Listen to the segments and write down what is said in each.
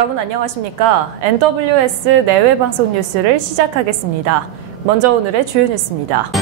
여러분 안녕하십니까? NWS 내외 방송 뉴스를 시작하겠습니다. 먼저 오늘의 주요 뉴스입니다.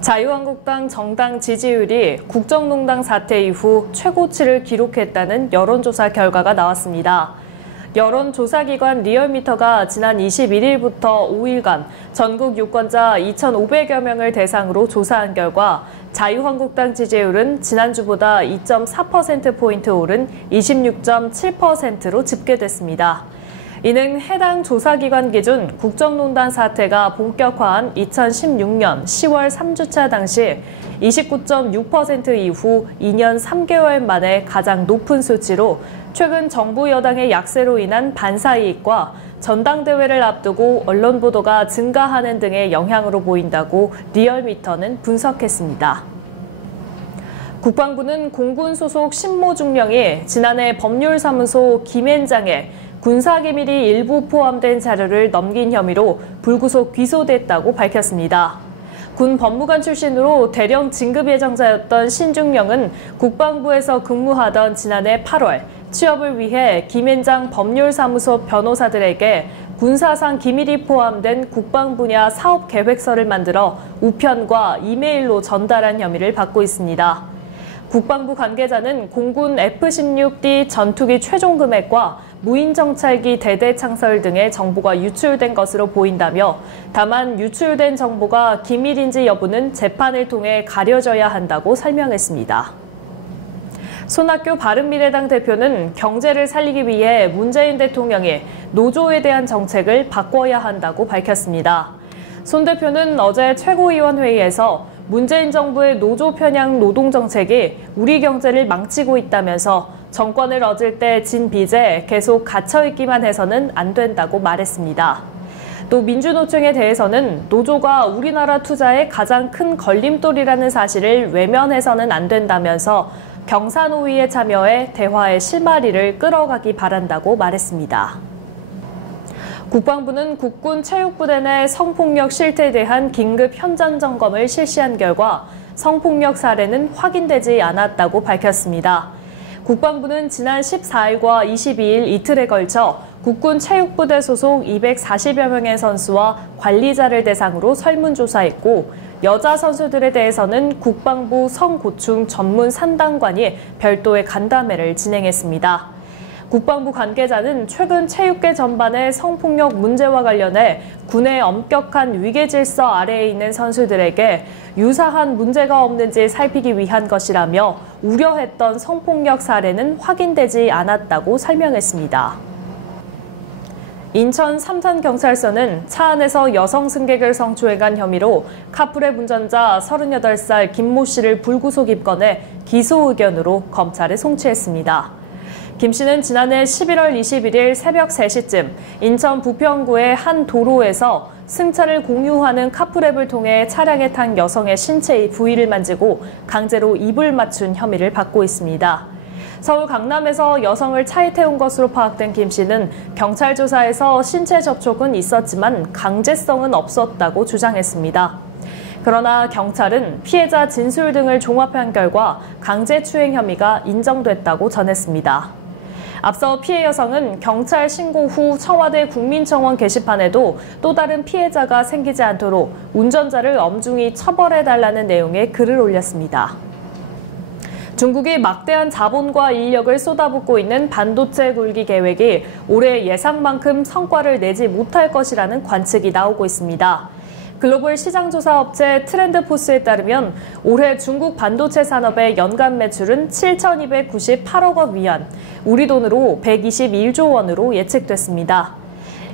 자유한국당 정당 지지율이 국정농단 사태 이후 최고치를 기록했다는 여론조사 결과가 나왔습니다. 여론조사기관 리얼미터가 지난 21일부터 5일간 전국 유권자 2,500여 명을 대상으로 조사한 결과 자유한국당 지지율은 지난주보다 2.4%포인트 오른 26.7%로 집계됐습니다. 이는 해당 조사기관 기준 국정농단 사태가 본격화한 2016년 10월 3주차 당시 29.6% 이후 2년 3개월 만에 가장 높은 수치로 최근 정부 여당의 약세로 인한 반사이익과 전당대회를 앞두고 언론 보도가 증가하는 등의 영향으로 보인다고 리얼미터는 분석했습니다. 국방부는 공군 소속 신모 중령이 지난해 법률사무소 김앤장에 군사기밀이 일부 포함된 자료를 넘긴 혐의로 불구속 기소됐다고 밝혔습니다. 군 법무관 출신으로 대령 진급 예정자였던 신중령은 국방부에서 근무하던 지난해 8월 취업을 위해 김앤장 법률사무소 변호사들에게 군사상 기밀이 포함된 국방 분야 사업 계획서를 만들어 우편과 이메일로 전달한 혐의를 받고 있습니다. 국방부 관계자는 공군 F-16D 전투기 최종 금액과 무인정찰기 대대 창설 등의 정보가 유출된 것으로 보인다며 다만 유출된 정보가 기밀인지 여부는 재판을 통해 가려져야 한다고 설명했습니다. 손학규 바른미래당 대표는 경제를 살리기 위해 문재인 대통령이 노조에 대한 정책을 바꿔야 한다고 밝혔습니다. 손 대표는 어제 최고위원회의에서 문재인 정부의 노조 편향 노동정책이 우리 경제를 망치고 있다면서 정권을 얻을 때 진 빚에 계속 갇혀있기만 해서는 안 된다고 말했습니다. 또 민주노총에 대해서는 노조가 우리나라 투자의 가장 큰 걸림돌이라는 사실을 외면해서는 안 된다면서 경사노위에 참여해 대화의 실마리를 끌어가기 바란다고 말했습니다. 국방부는 국군 체육부대 내 성폭력 실태에 대한 긴급 현장 점검을 실시한 결과 성폭력 사례는 확인되지 않았다고 밝혔습니다. 국방부는 지난 14일과 22일 이틀에 걸쳐 국군 체육부대 소속 240여 명의 선수와 관리자를 대상으로 설문조사했고 여자 선수들에 대해서는 국방부 성고충 전문 산당관이 별도의 간담회를 진행했습니다. 국방부 관계자는 최근 체육계 전반의 성폭력 문제와 관련해 군의 엄격한 위계질서 아래에 있는 선수들에게 유사한 문제가 없는지 살피기 위한 것이라며 우려했던 성폭력 사례는 확인되지 않았다고 설명했습니다. 인천 삼산경찰서는 차 안에서 여성 승객을 성추행한 혐의로 카풀의 운전자 38살 김모 씨를 불구속 입건해 기소 의견으로 검찰에 송치했습니다. 김 씨는 지난해 11월 21일 새벽 3시쯤 인천 부평구의 한 도로에서 승차를 공유하는 카풀앱을 통해 차량에 탄 여성의 신체의 부위를 만지고 강제로 입을 맞춘 혐의를 받고 있습니다. 서울 강남에서 여성을 차에 태운 것으로 파악된 김 씨는 경찰 조사에서 신체 접촉은 있었지만 강제성은 없었다고 주장했습니다. 그러나 경찰은 피해자 진술 등을 종합한 결과 강제추행 혐의가 인정됐다고 전했습니다. 앞서 피해 여성은 경찰 신고 후 청와대 국민청원 게시판에도 또 다른 피해자가 생기지 않도록 운전자를 엄중히 처벌해달라는 내용의 글을 올렸습니다. 중국이 막대한 자본과 인력을 쏟아붓고 있는 반도체 굴기 계획이 올해 예상만큼 성과를 내지 못할 것이라는 관측이 나오고 있습니다. 글로벌 시장조사업체 트렌드포스에 따르면 올해 중국 반도체 산업의 연간 매출은 7,298억 원 위안, 우리 돈으로 121조 원으로 예측됐습니다.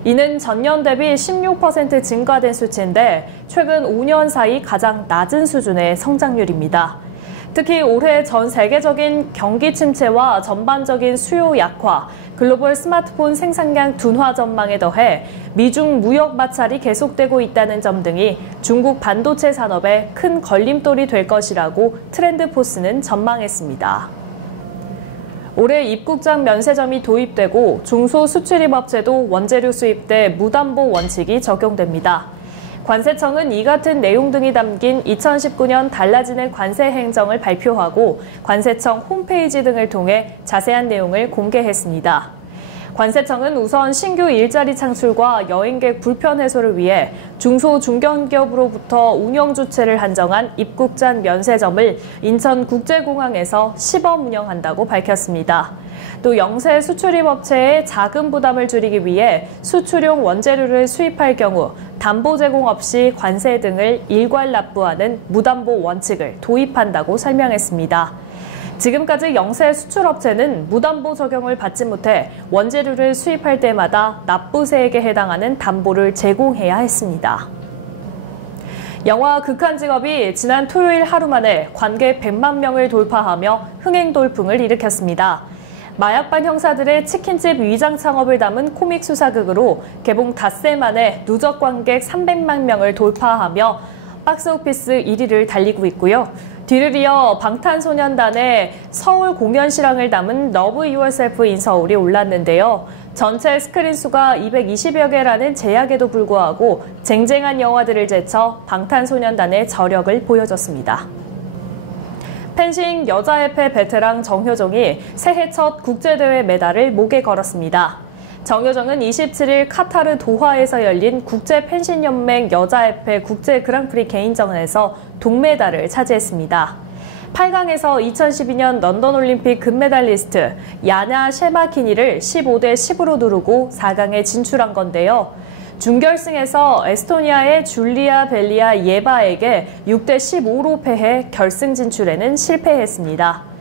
이는 전년 대비 16% 증가된 수치인데 최근 5년 사이 가장 낮은 수준의 성장률입니다. 특히 올해 전 세계적인 경기 침체와 전반적인 수요 약화, 글로벌 스마트폰 생산량 둔화 전망에 더해 미중 무역 마찰이 계속되고 있다는 점 등이 중국 반도체 산업에 큰 걸림돌이 될 것이라고 트렌드포스는 전망했습니다. 올해 입국장 면세점이 도입되고 중소수출입업체도 원재료 수입 때 무담보 원칙이 적용됩니다. 관세청은 이 같은 내용 등이 담긴 2019년 달라지는 관세 행정을 발표하고 관세청 홈페이지 등을 통해 자세한 내용을 공개했습니다. 관세청은 우선 신규 일자리 창출과 여행객 불편 해소를 위해 중소 중견기업으로부터 운영 주체를 한정한 입국장 면세점을 인천국제공항에서 시범 운영한다고 밝혔습니다. 또 영세 수출입 업체의 자금 부담을 줄이기 위해 수출용 원재료를 수입할 경우 담보 제공 없이 관세 등을 일괄 납부하는 무담보 원칙을 도입한다고 설명했습니다. 지금까지 영세 수출업체는 무담보 적용을 받지 못해 원재료를 수입할 때마다 납부세액에 해당하는 담보를 제공해야 했습니다. 영화 극한직업이 지난 토요일 하루 만에 관객 100만 명을 돌파하며 흥행 돌풍을 일으켰습니다. 마약반 형사들의 치킨집 위장 창업을 담은 코믹 수사극으로 개봉 닷새 만에 누적 관객 300만 명을 돌파하며 박스오피스 1위를 달리고 있고요. 뒤를 이어 방탄소년단의 서울 공연 실황을 담은 Love Yourself in 서울이 올랐는데요. 전체 스크린 수가 220여 개라는 제약에도 불구하고 쟁쟁한 영화들을 제쳐 방탄소년단의 저력을 보여줬습니다. 펜싱 여자협회 베테랑 정효정이 새해 첫 국제대회 메달을 목에 걸었습니다. 정효정은 27일 카타르 도하에서 열린 국제펜싱연맹 여자협회 국제 그랑프리 개인전에서 동메달을 차지했습니다. 8강에서 2012년 런던올림픽 금메달리스트 야냐 셰마키니를 15대 10으로 누르고 4강에 진출한 건데요. 준결승에서 에스토니아의 줄리아 벨리아 예바에게 6대 15로 패해 결승 진출에는 실패했습니다.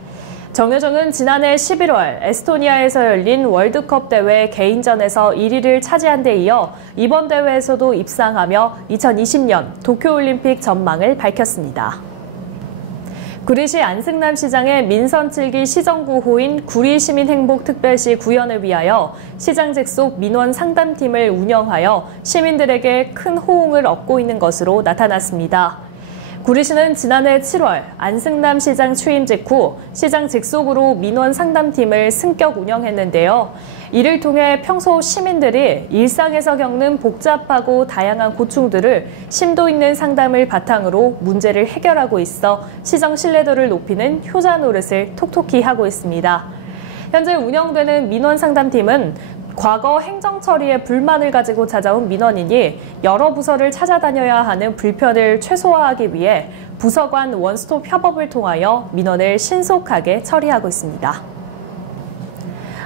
정효정은 지난해 11월 에스토니아에서 열린 월드컵 대회 개인전에서 1위를 차지한 데 이어 이번 대회에서도 입상하며 2020년 도쿄올림픽 전망을 밝혔습니다. 구리시 안승남시장의 민선 7기 시정구호인 구리시민행복특별시 구현을 위하여 시장 직속 민원 상담팀을 운영하여 시민들에게 큰 호응을 얻고 있는 것으로 나타났습니다. 구리시는 지난해 7월 안승남 시장 취임 직후 시장 직속으로 민원 상담팀을 승격 운영했는데요. 이를 통해 평소 시민들이 일상에서 겪는 복잡하고 다양한 고충들을 심도 있는 상담을 바탕으로 문제를 해결하고 있어 시정 신뢰도를 높이는 효자 노릇을 톡톡히 하고 있습니다. 현재 운영되는 민원 상담팀은 과거 행정 처리에 불만을 가지고 찾아온 민원인이 여러 부서를 찾아다녀야 하는 불편을 최소화하기 위해 부서 간 원스톱 협업을 통하여 민원을 신속하게 처리하고 있습니다.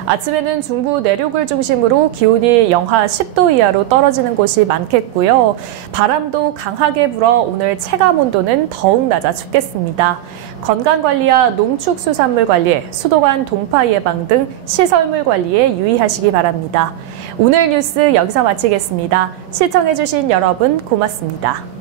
아침에는 중부 내륙을 중심으로 기온이 영하 10도 이하로 떨어지는 곳이 많겠고요. 바람도 강하게 불어 오늘 체감 온도는 더욱 낮아 춥겠습니다. 건강관리와 농축수산물 관리, 수도관 동파 예방 등 시설물 관리에 유의하시기 바랍니다. 오늘 뉴스 여기서 마치겠습니다. 시청해주신 여러분 고맙습니다.